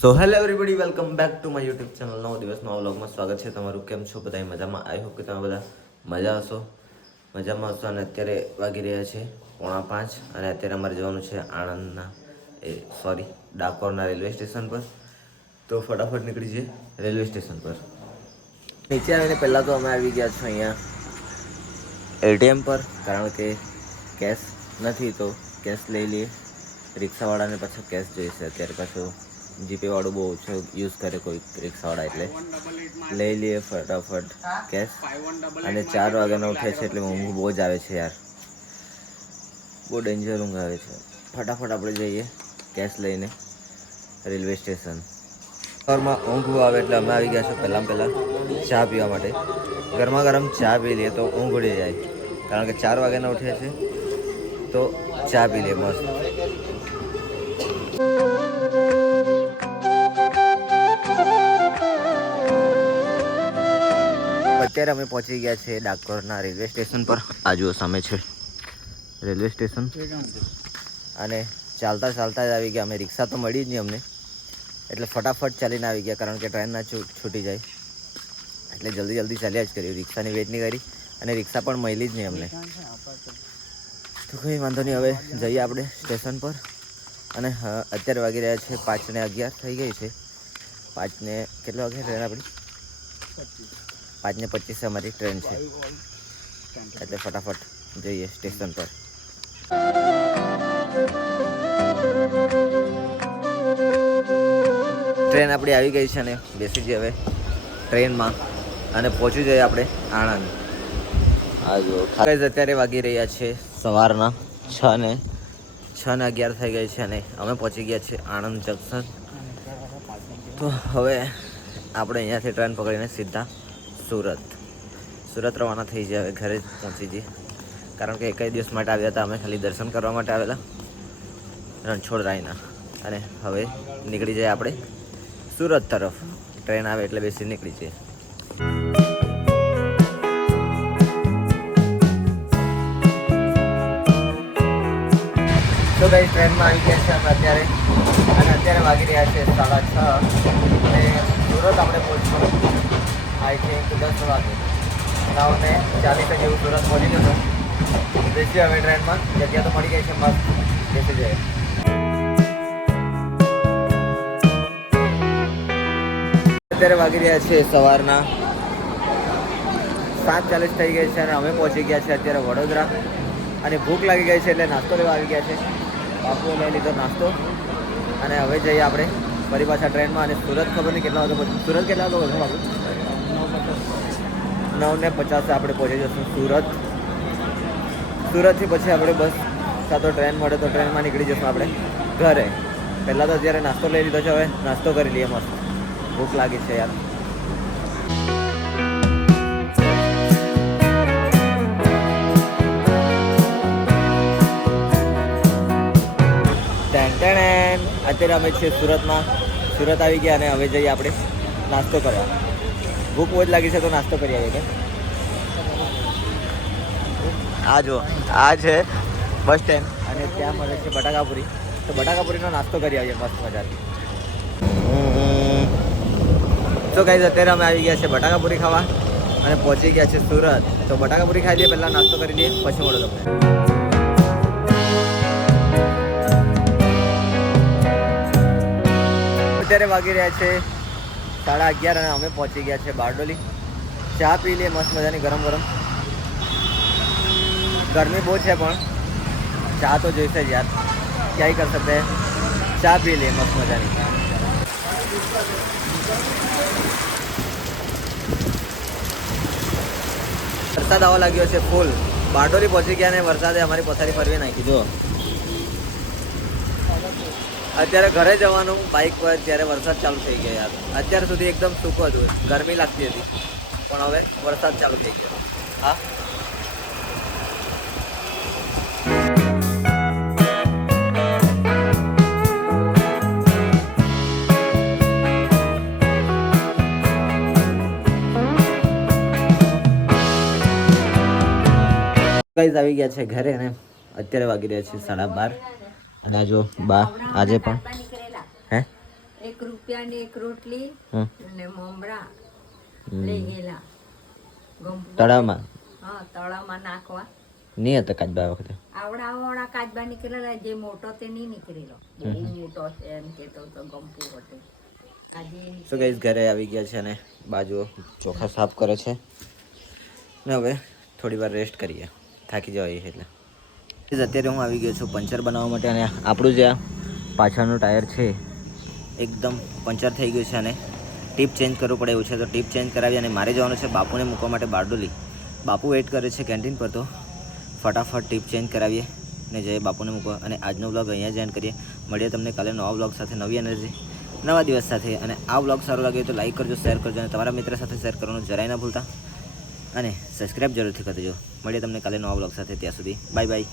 So hello everybody welcome back to my YouTube channel નવ દિવસનો વ્લોગમાં સ્વાગત છે તમારું. કેમ છો બધા મજામાં? આઈ હોપ કે તમે બધા મજા હશો. મજામાં હશો અને અત્યારે વાગી રહ્યા છે પોણા પાંચ અને અત્યારે અમારે જવાનું છે આણંદના, એ સોરી ડાકોરના રેલવે સ્ટેશન પર. તો ફટાફટ નીકળી જઈએ રેલવે સ્ટેશન પર. નીચે આવીને પહેલાં તો અમે આવી ગયા છો અહીંયા એટીએમ પર, કારણ કે કેશ નથી, તો કેશ લઈ લઈએ. રિક્ષાવાળાને પાછો કેશ જોઈશે. અત્યારે પાછો જીપે વાળું બહુ ઓછો યુઝ કરે કોઈ રિક્ષાવાળા એટલે. લઈ લઈએ ફટાફટ કેશ અને ચાર વાગ્યાનો ઉઠે છે એટલે ઊંઘ બહુ જ આવે છે યાર. બહુ ડેન્જર ઊંઘ આવે છે. ફટાફટ આપણે જઈએ કેશ લઈને રેલવે સ્ટેશન ઘરમાં ઊંઘ આવે એટલે અમે આવી ગયા છો પહેલાં પહેલાં ચા પીવા માટે. ગરમા ગરમ ચા પી લઈએ તો ઊંઘ ઉડી જાય. કારણ કે ચાર વાગ્યાના ઉઠે છે તો ચા પી લઈએ મસ્ત. અત્યારે અમે પહોંચી ગયા છે ડાકોરના રેલવે સ્ટેશન પર. આ જુઓ સામે છે રેલવે સ્ટેશન. અને ચાલતા ચાલતા જ આવી ગયા. અમે રિક્ષા તો મળી જ નહીં અમને. એટલે ફટાફટ ચાલીને આવી ગયા કારણ કે ટ્રેન ના છૂટી જાય. એટલે જલ્દી જલ્દી ચાલ્યા જ કર્યું રિક્ષાની વેટ નહીં કરી અને રિક્ષા પણ મળી જ નહીં અમને. તો કંઈ વાંધો નહીં. હવે જઈએ આપણે સ્ટેશન પર. અને અત્યારે વાગી રહ્યા છે પાંચને અગિયાર થઈ ગઈ છે. પાંચને કેટલા વાગે ટ્રેન આપણી? પાંચને પચીસે અમારી ટ્રેન છે. એટલે ફટાફટ જઈએ સ્ટેશન પર. ટ્રેન આપણી આવી ગઈ છે ને, બેસી જઈએ હવે ટ્રેનમાં અને પહોંચી જઈએ આપણે આણંદ. આ જો અત્યારે વાગી રહ્યા છે સવારના છ ને છ ને અગિયાર થઈ ગઈ છે અને અમે પહોંચી ગયા છીએ આણંદ જંકશન તો હવે આપણે અહીંયાથી ટ્રેન પકડીને સીધા સુરત. સુરત રવાના થઈ જાય હવે, ઘરે પહોંચી જઈએ. કારણ કે એક દિવસ માટે આવ્યા હતા અમે, ખાલી દર્શન કરવા માટે આવેલા, રણછોડ રાયના. અને હવે નીકળી જાય આપણે સુરત તરફ. ટ્રેન આવે એટલે બેસી નીકળી જઈએ. તો ભાઈ, ટ્રેનમાં આવી ગયા છે અમે અત્યારે. અને અત્યારે વાગી રહ્યા છે સાડા છ. અને સુરત આપણે પહોંચશું આઈ થિંક દસ વાગે અને ચાલીસ જેવું સુરત પહોંચી જશું બેસીએ હવે ટ્રેનમાં જગ્યા તો મળી ગઈ છે, મસ્ત બેસી જાય અત્યારે વાગી રહ્યા છે સવારના. સાત ચાલીસ થઈ ગઈ છે અને અમે પહોંચી ગયા છે અત્યારે વડોદરા. અને ભૂખ લાગી ગઈ છે એટલે નાસ્તો લેવા આવી ગયા છે. બાપુએ લઈ લીધો નાસ્તો. અને હવે જઈએ આપણે ફરી પાછા ટ્રેનમાં. અને સુરત ખબર નહીં કેટલા વાગે સુરત કેટલા વાગે બાપુ? નવ ને પચાસે આપણે પહોંચી જશું સુરત. સુરતથી પછી આપણે બસ કાં તો ટ્રેન મળે તો ટ્રેનમાં નીકળી જશું આપણે ઘરે. પહેલાં તો અત્યારે નાસ્તો લઈ લીધો છે, હવે નાસ્તો કરી લઈએ મસ્ત. ભૂખ લાગી છે યાર. અત્યારે અમે છીએ સુરતમાં. સુરત આવી ગયા અને હવે જઈએ આપણે નાસ્તો કરવા. ભૂખ બહુ જ લાગી છે, તો નાસ્તો કરી આવીએ કે આ જો આ છે બસ સ્ટેન્ડ અને ત્યાં મળે છે બટાકાપુરી. તો બટાકાપુરીનો નાસ્તો કરી આવીએ મસ્ત મજાથી. તો ગાઈઝ અત્યારે અમે આવી ગયા છે બટાકાપુરી ખાવા અને પહોંચી ગયા છે સુરત. તો બટાકાપુરી ખાઈ લઈએ, પહેલાં નાસ્તો કરી લઈએ, પછી મળો તમને. અત્યારે વાગી રહ્યા છે સાડા અગિયાર અને અમે પહોંચી ગયા છે બારડોલી. ચા પી લઈએ, મસ્ત મજાની ગરમ ગરમ. ગરમી બહુ છે પણ ચા તો જોઈશે જ યાર. ક્યાંય કરી શકતે ચા પી લઈએ, મસ્ત મજાની. વરસાદ આવવા લાગ્યો છે ફૂલ. બારડોલી પહોંચી ગયા ને વરસાદે અમારી પથારી ફરવી નાખી જો અત્યારે ઘરે જવાનું બાઇક પર ત્યારે વરસાદ ચાલુ થઈ ગયો યાર. અત્યાર સુધી એકદમ સૂકો હતું ગરમી લાગતી હતી. પણ હવે વરસાદ ચાલુ થઈ ગયો. હા? આવી ગયા છે ઘરે અને અત્યારે વાગી રહ્યા છે સાડા બાર. અને જો બા આજે પણ? હે? એક રૂપિયાની એક રોટલી અને મમરા. લઈ ગયેલા તળાવમાં? હા તળાવમાં નાખવા. નહીં હતા કાચબા વખતે? આવડા આવડા કાચબા નીકળેલા જે મોટો તે નહીં નીકળેલો. મોટો છે એમ કેતો તો ગંપુ હતો. સો ગાઈઝ ઘરે આવી ગયા છે અને બાજુ ચોખા સાફ કરે છે. ને હવે થોડી વાર રેસ્ટ કરીએ. થાકી જવાય એટલે. અત્યારે હું આવી ગયો છું પંચર બનાવવા માટે અને આપણું જે પાછળનું ટાયર છે, એકદમ પંચર થઈ ગયું છે અને ટીપ ચેન્જ કરવું પડે એવું છે. તો ટીપ ચેન્જ કરાવી અને મારે જવાનું છે બાપુને મૂકવા માટે બારડોલી. બાપુ વેઇટ કરે છે કેન્ટીન પર તો ફટાફટ ટીપ ચેન્જ કરાવીએ ને જઈએ બાપુને મૂકવા. અને આજનો બ્લોગ અહીંયા જ એન્ડ કરીએ. મળીએ તમને કાલે નવા બ્લોગ સાથે, નવી એનર્જી નવા દિવસ સાથે. અને આ બ્લોગ સારો લાગ્યો તો લાઈક કરજો શેર કરજો અને તમારા મિત્ર સાથે શેર કરવાનું જરાય ના ભૂલતા. અને સબસ્ક્રાઈબ જરૂરથી કરી દેજો. મળીએ તમને કાલે નવા બ્લોગ સાથે. ત્યાં સુધી બાય બાય